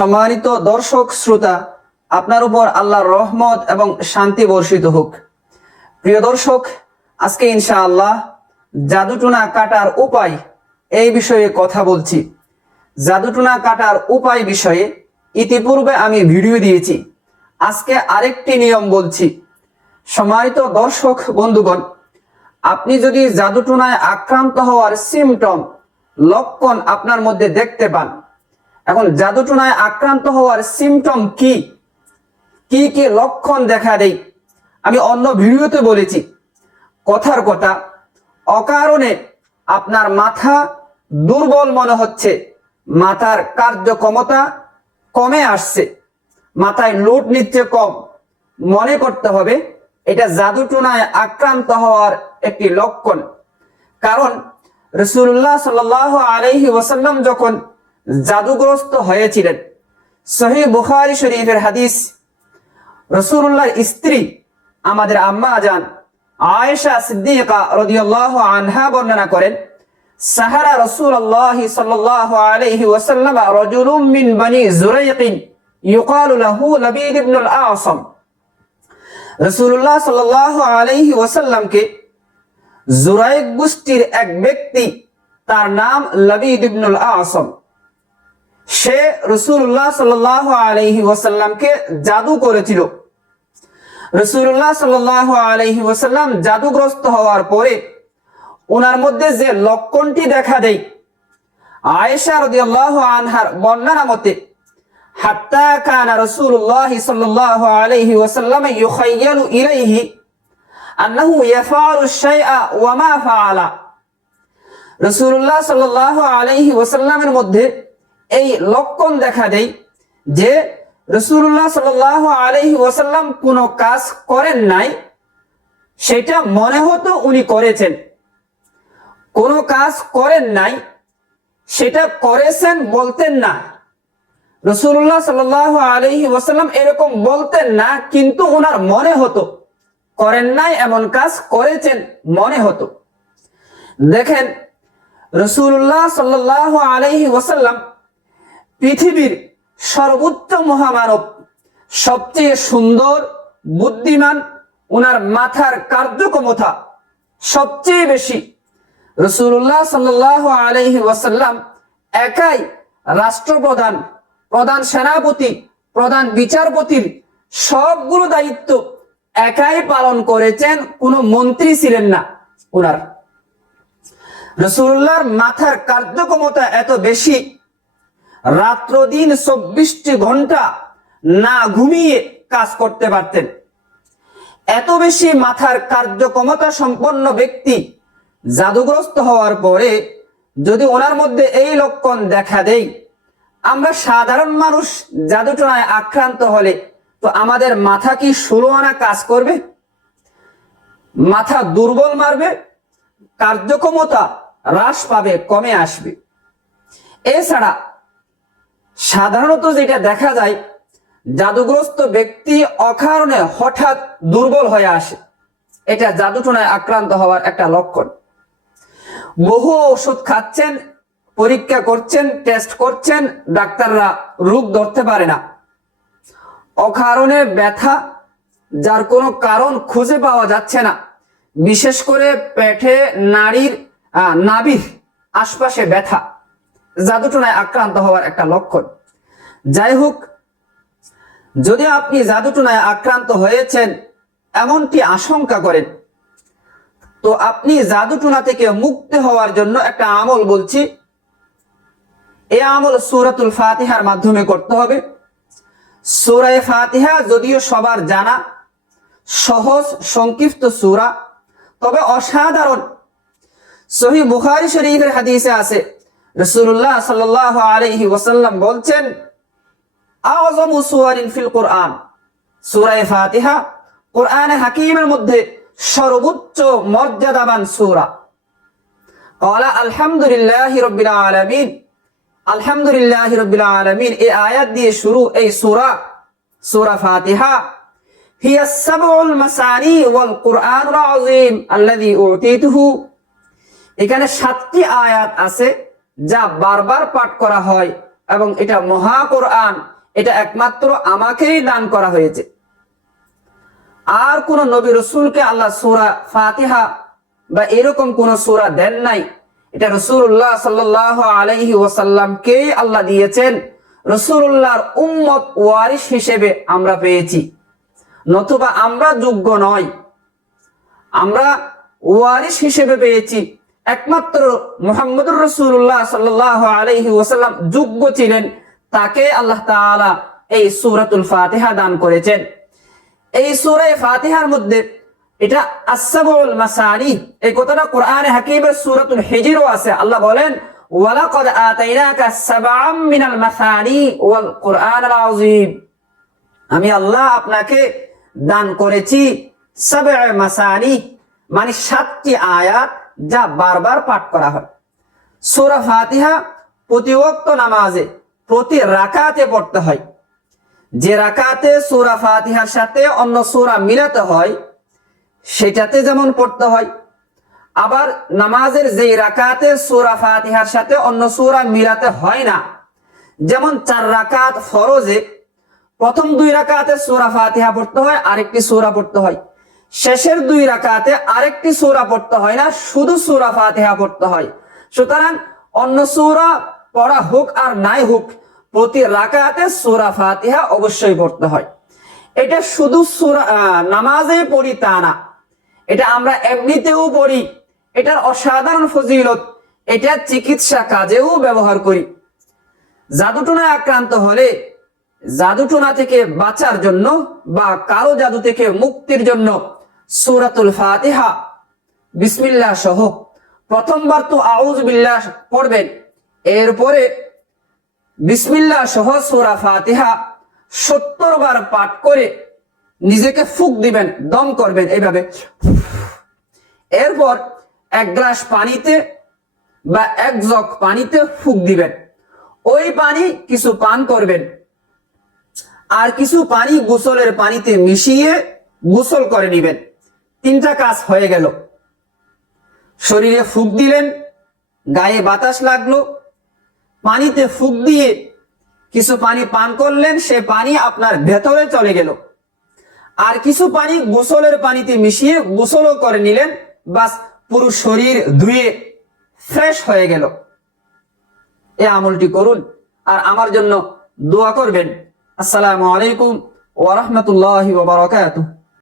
সম্মানিত দর্শক শ্রোতা, আপনার উপর আল্লাহর রহমত এবং শান্তি বর্ষিত হোক। প্রিয় দর্শক, আজকে ইনশাআল্লাহ জাদুটোনা কাটার উপায় এই বিষয়ে কথা বলছি। জাদুটোনা কাটার উপায় বিষয়ে ইতিপূর্বে আমি ভিডিও দিয়েছি। আজকে আরেকটি নিয়ম বলছি। সম্মানিত দর্শক বন্ধুগণ, আপনি যদি জাদুটোনায় আক্রান্ত হওয়ার সিমটম লক্ষণ আপনার মধ্যে দেখতে পান, এখন জাদুটোনায় আক্রান্ত হওয়ার সিমটম কি কি লক্ষণ দেখা দেয় আমি অন্য ভিডিওতে বলেছি। কথার কথা, অকারণে আপনার মাথা দুর্বল মনে হচ্ছে, মাথার কার্যক্ষমতা কমে আসছে, মাথায় লোড নিচ্ছে কম, মনে করতে হবে এটা জাদুটোনায় আক্রান্ত হওয়ার একটি লক্ষণ। কারণ রাসূলুল্লাহ সাল্লাল্লাহু আলাইহি ওয়াসাল্লাম যখন জাদুগ্রস্ত হয়েছিলেন, সহিহ বুখারী শরীফের হাদিস, রাসূলুল্লাহর স্ত্রী আমাদের আম্মা জান আয়েশা সিদ্দিকা রাদিয়াল্লাহু আনহা বর্ণনা করেন, সাহারা রাসূলুল্লাহ সাল্লাল্লাহু আলাইহি ওয়াসাল্লাম রাজুলুম মিন বনি যুরাইক ইউকালু লাহু লাবিদ ইবনে আল-আ'সাম। রাসূলুল্লাহ সাল্লাল্লাহু আলাইহি ওয়াসাল্লামকে যুরাইক গোষ্ঠীর এক ব্যক্তি, তার নাম লাবিদ ইবনে আল-আ'সাম, সে রাসূলুল্লাহ সাল্লাল্লাহু আলাইহি ওয়াসাল্লামকে জাদু করেছিল। রাসূলুল্লাহ সাল্লাল্লাহু আলাইহি ওয়াসাল্লাম জাদুগ্রস্ত হওয়ার পরে ওনার মধ্যে যে লক্ষণটি দেখা দেয়, আয়েশা রাদিয়াল্লাহু আনহার বর্ণনা মতে, হাত্তা কানা রাসূলুল্লাহ সাল্লাল্লাহু আলাইহি ওয়াসাল্লাম ইউখায়্যালু ইলাইহি আন্নাহু ইয়াফআলু শাইআ ওয়া মা ফাআলা। রাসূলুল্লাহ সাল্লাল্লাহু আলাইহি ওয়াসাল্লামের মধ্যে এই লক্ষণ দেখা দেয় যে রাসূলুল্লাহ সাল্লাল্লাহু আলাইহি ওয়াসাল্লাম কোনো কাজ করেন নাই, সেটা মনে হতো উনি করেছেন। কোনো কাজ করেন নাই, সেটা করেছেন বলতেন না। রাসূলুল্লাহ সাল্লাল্লাহু আলাইহি ওয়াসাল্লাম এরকম বলতেন না, কিন্তু ওনার মনে হতো করেন নাই এমন কাজ করেছেন মনে হতো। দেখেন, রাসূলুল্লাহ সাল্লাল্লাহু আলাইহি ওয়াসাল্লাম পৃথিবীর সর্বোচ্চ মহামানব, সবচেয়ে সুন্দর, বুদ্ধিমান, ওনার মাথার কার্যক্ষমতা সবচেয়ে বেশি। রাসূলুল্লাহ সাল্লাল্লাহু আলাইহি ওয়াসাল্লাম একাই রাষ্ট্রপ্রধান, প্রধান সেনাপতি, প্রধান বিচারপতির সবগুলো দায়িত্ব একাই পালন করেছেন, কোনো মন্ত্রী ছিলেন না ওনার। রাসূলুল্লাহর মাথার কার্যক্ষমতা এত বেশি, রাত্র দিন 24টি ঘন্টা না ঘুমিয়ে কাজ করতে পারতেন। এত বেশি মাথার কার্যক্ষমতা সম্পন্ন ব্যক্তি জাদুগ্রস্ত হওয়ার পরে যদি ওনার মধ্যে এই লক্ষণ দেখা দেয়, আমরা সাধারণ মানুষ জাদুটোনায় আক্রান্ত হলে তো আমাদের মাথা কি 16 আনা কাজ করবে? মাথা দুর্বল মারবে, কার্যক্ষমতা হ্রাস পাবে, কমে আসবে। এছাড়া সাধারণত যেটা দেখা যায়, জাদুগ্রস্ত ব্যক্তি অকারণে হঠাৎ দুর্বল হয়ে আসে, এটা জাদুটোনায় আক্রান্ত হওয়ার একটা লক্ষণ। বহু ওষুধ খাচ্ছেন, পরীক্ষা করছেন, টেস্ট করছেন, ডাক্তাররা রোগ ধরতে পারে না। অকারণে ব্যথা, যার কোনো কারণ খুঁজে পাওয়া যাচ্ছে না, বিশেষ করে পেটে, নাভির আশপাশে ব্যথা, জাদুটোনায় আক্রান্ত হওয়ার একটা লক্ষণ। যাই হোক, যদি আপনি জাদুটোনায় আক্রান্ত হয়েছেন এমনটি আশঙ্কা করেন, তো আপনি জাদুটোনা থেকে মুক্তি হওয়ার জন্য একটা আমল বলছি। এই আমল সূরাতুল ফাতিহার মাধ্যমে করতে হবে। সূরা ফাতিহা যদিও সবার জানা, সহজ সংক্ষিপ্ত সূরা, তবে অসাধারণ। সহিহ বুখারী শরীফের হাদিসে আছে, রাসূলুল্লাহ সাল্লাল্লাহু আলাইহি ওয়াসাল্লাম বলছেন, আযমু সুওয়ারিন ফিল কুরআন, সূরা ফাতিহা কুরআনে হাকীমের মধ্যে সর্বোচ্চ মর্যাদাবান সূরা। ক্বালা আলহামদুলিল্লাহি রাব্বিল আলামিন, আলহামদুলিল্লাহি রাব্বিল আলামিন এই আয়াত দিয়ে শুরু এই সূরা ফাতিহা। হিয়া সাবউল মাসানি ওয়াল কুরআনুল আযীম আল্লাযী উতিতুহু। এখানে 7টি আয়াত আছে যা বারবার পাঠ করা হয় এবং এটা মহা কোরআন, এটা একমাত্র আমাকেই দান করা হয়েছে। আর কোন নবী রসুলকে আল্লাহ সূরা ফাতিহা বা এরকম কোন সূরা দেন নাই। এটা রাসূলুল্লাহ সাল্লাল্লাহু আলাইহি ওয়াসাল্লামকে আল্লাহ দিয়েছেন। রাসূলুল্লাহর উম্মত ওয়ারিস হিসেবে আমরা পেয়েছি, নতুবা আমরা যোগ্য নয়। আমরা ওয়ারিস হিসেবে পেয়েছি। একমাত্র মুহাম্মদুর রাসূলুল্লাহ সাল্লাল্লাহু আলাইহি ওয়াসাল্লাম যোগ্য ছিলেন, তাকে আল্লাহ তাআলা এই সূরাতুল ফাতিহা দান করেছেন। এই সূরা ফাতিহার মধ্যে এটা আস-সাবউল মাসানি, এই কথাটা কোরআনে হাকিমের সূরাতুল হিজরও আছে। আল্লাহ বলেন ওয়ালাকাদ আতাইনাকা সাবআম মিনাল মাসানি ওয়াল কুরআনুল আযীম, আমি আল্লাহ আপনাকে দান করেছি সাবআ মাসানি, মানে 7টি আয়াত যা বারবার পাঠ করা হয়। সূরা ফাতিহা প্রতি ওয়াক্ত নামাজে প্রতি রাকাতে পড়তে হয়। যে রাকাতে সূরা ফাতিহার সাথে অন্য সূরা মিলাতে হয় সেটাতে যেমন পড়তে হয়, আবার নামাজের যে রাকাতে সূরা ফাতিহার সাথে অন্য সূরা মিলাতে হয় না, যেমন 4 রাকাত ফরজে প্রথম 2 রাকাতে সূরা ফাতিহা পড়তে হয়, আরেকটি সূরা পড়তে হয়। শেষের 2 রাকাতে আরেকটি সূরা পড়তে হয় না, শুধু সূরা ফাতিহা পড়তে হয়। সুতরাং অন্য সূরা পড়া হোক আর নাই হোক, প্রতি রাকাতে সূরা ফাতিহা অবশ্যই পড়তে হয়। এটা শুধু সূরা নামাজে পড়ি তা না, এটা আমরা এমনিতেও পড়ি। এটার অসাধারণ ফজিলত, এটা চিকিৎসা কাজেও ব্যবহার করি। জাদুটোনায় আক্রান্ত হলে জাদুটোনা থেকে বাঁচার জন্য বা কালো জাদু থেকে মুক্তির জন্য সূরাতুল ফাতিহা বিসমিল্লাহ সহ প্রথমবার তো আউযু বিল্লাহ পড়বেন, এরপরে বিসমিল্লাহ সহ সূরা ফাতিহা 70 বার পাঠ করে নিজেকে ফুঁক দিবেন, দম করবেন এইভাবে। এরপর 1 গ্লাস পানিতে বা 1 জগ পানিতে ফুঁক দিবেন। ওই পানি কিছু পান করবেন, আর কিছু পানি গোসলের পানিতে মিশিয়ে গোসল করে নেবেন। 3টা কাজ হয়ে গেল। শরীরে ফুঁক দিলেন, গায়ে বাতাস লাগলো, পানিতে ফুঁক দিয়ে কিছু পানি পান করলেন, সে পানি আপনার ভেতরে চলে গেল। আর কিছু পানি গোসলের পানিতে মিশিয়ে গোসলও করে নিলেন, বাস পুরো শরীর ধুয়ে ফ্রেশ হয়ে গেল। এই আমলটি করুন আর আমার জন্য দোয়া করবেন। আসসালামু আলাইকুম ওয়া রাহমাতুল্লাহি ওয়া বারাকাতুহু।